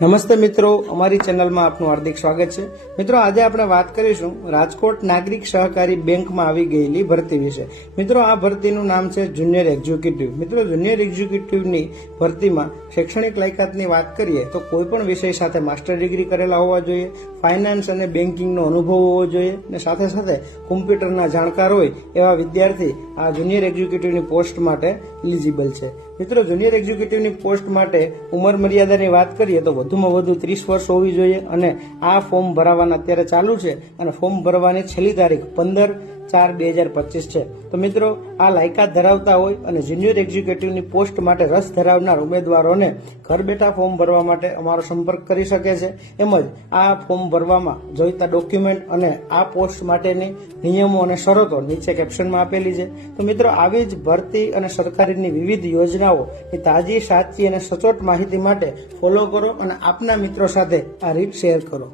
નમસ્તે મિત્રો, અમારી ચેનલમાં આપનું હાર્દિક સ્વાગત છે। મિત્રો, આજે આપણે વાત કરીશું રાજકોટ નાગરિક સહકારી બેંકમાં આવી ગયેલી ભરતી વિશે। મિત્રો, આ ભરતીનું નામ છે જુનિયર એક્ઝિક્યુટિવ। મિત્રો, જુનિયર એક્ઝિક્યુટિવની ભરતીમાં શૈક્ષણિક લાયકાતની વાત કરીએ તો કોઈપણ વિષય સાથે માસ્ટર ડિગ્રી કરેલા હોવા જોઈએ, ફાઇનાન્સ અને બેન્કિંગનો અનુભવ હોવો જોઈએ અને સાથે સાથે કોમ્પ્યુટરના જાણકાર હોય એવા વિદ્યાર્થી આ જુનિયર એક્ઝિક્યુટિવની પોસ્ટ માટે એલિજિબલ છે। મિત્રો, જુનિયર એક્ઝિક્યુટિવની પોસ્ટ માટે ઉંમર મર્યાદાની વાત કરીએ તો વધુમાં વધુ 30 વર્ષ હોવી જોઈએ અને આ ફોર્મ ભરાવાના અત્યારે ચાલુ છે અને ફોર્મ ભરવાની છેલ્લી તારીખ 15/4/2025 છે। તો મિત્રો, આ લાયકાત ધરાવતા હોય અને જુનિયર એક્ઝિક્યુટિવની પોસ્ટ માટે રસ ધરાવનાર ઉમેદવારોને ઘર બેઠા ફોર્મ ભરવા માટે અમારો સંપર્ક કરી શકે છે। એમજ આ ફોર્મ ભરવામાં જોઈતા ડોક્યુમેન્ટ અને આ પોસ્ટ માટેની નિયમો અને શરતો નીચે કેપ્શનમાં આપેલી છે। તો મિત્રો, આવી જ ભરતી અને સરકારીની વિવિધ યોજનાઓ એ તાજી, સાચી અને સચોટ માહિતી માટે ફોલો કરો અને આપના મિત્રો સાથે આ રીત શેર કરો।